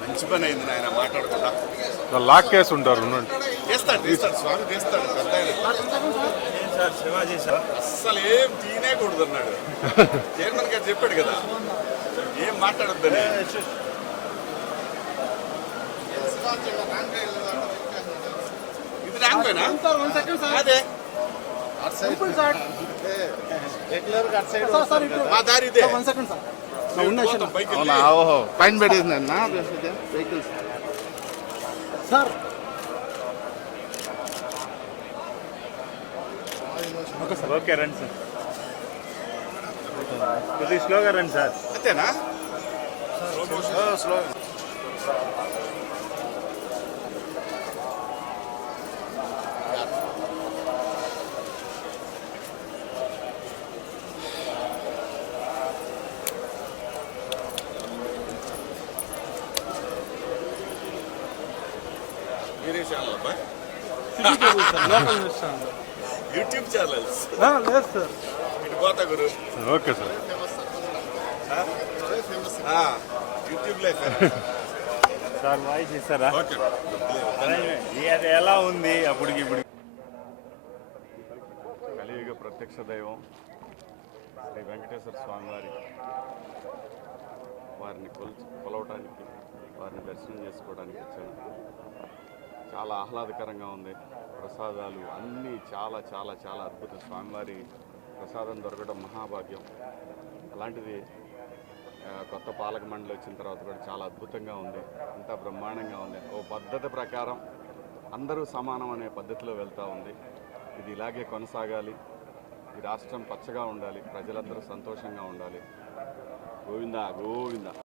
మంచి పని అయింది నాయన మాట్లాడకుండా. లాక్ కేసు ఉంటారు. తీస్తాడు స్వామి తీస్తాడు. అస్సలు ఏం తీనేకూడదు అన్నాడు చైర్మన్ గారు, చెప్పాడు కదా ఏం మాట్లాడొద్దని. ఇది రాకపోయినా అదే మా దారి ఇదే. పైన పెట్టేసింది వెహికల్స్ సార్. ఓకే రండి సార్, కొద్దిగా స్లోగా రండి సార్. అంతేనా? స్లో. మీరే ఛానల్ అబ్బా? యూట్యూబ్ ఛానల్స్ లేదు సార్. ఇటు పోతా గురు. Okay sir. యూట్యూబ్ లో సార్ వాయిస్ ఇస్తారా? అది ఎలా ఉంది అప్పటికి ఇప్పుడు? కలియుగ ప్రత్యక్ష దైవం శ్రీ వెంకటేశ్వర స్వామి వారిని కొలవటానికి, వారిని దర్శనం చేసుకోవడానికి వచ్చాను. చాలా ఆహ్లాదకరంగా ఉంది. ప్రసాదాలు అన్నీ చాలా చాలా చాలా అద్భుతం. స్వామివారి ప్రసాదం దొరకడం మహాభాగ్యం. అలాంటిది కొత్త పాలక మండలి వచ్చిన తర్వాత కూడా చాలా అద్భుతంగా ఉంది. అంతా బ్రహ్మాండంగా ఉంది. ఓ పద్ధతి ప్రకారం అందరూ సమానం అనే పద్ధతిలో వెళ్తూ ఉంది. ఇది ఇలాగే కొనసాగాలి. ఈ రాష్ట్రం పచ్చగా ఉండాలి. ప్రజలందరూ సంతోషంగా ఉండాలి. గోవిందా గోవిందా.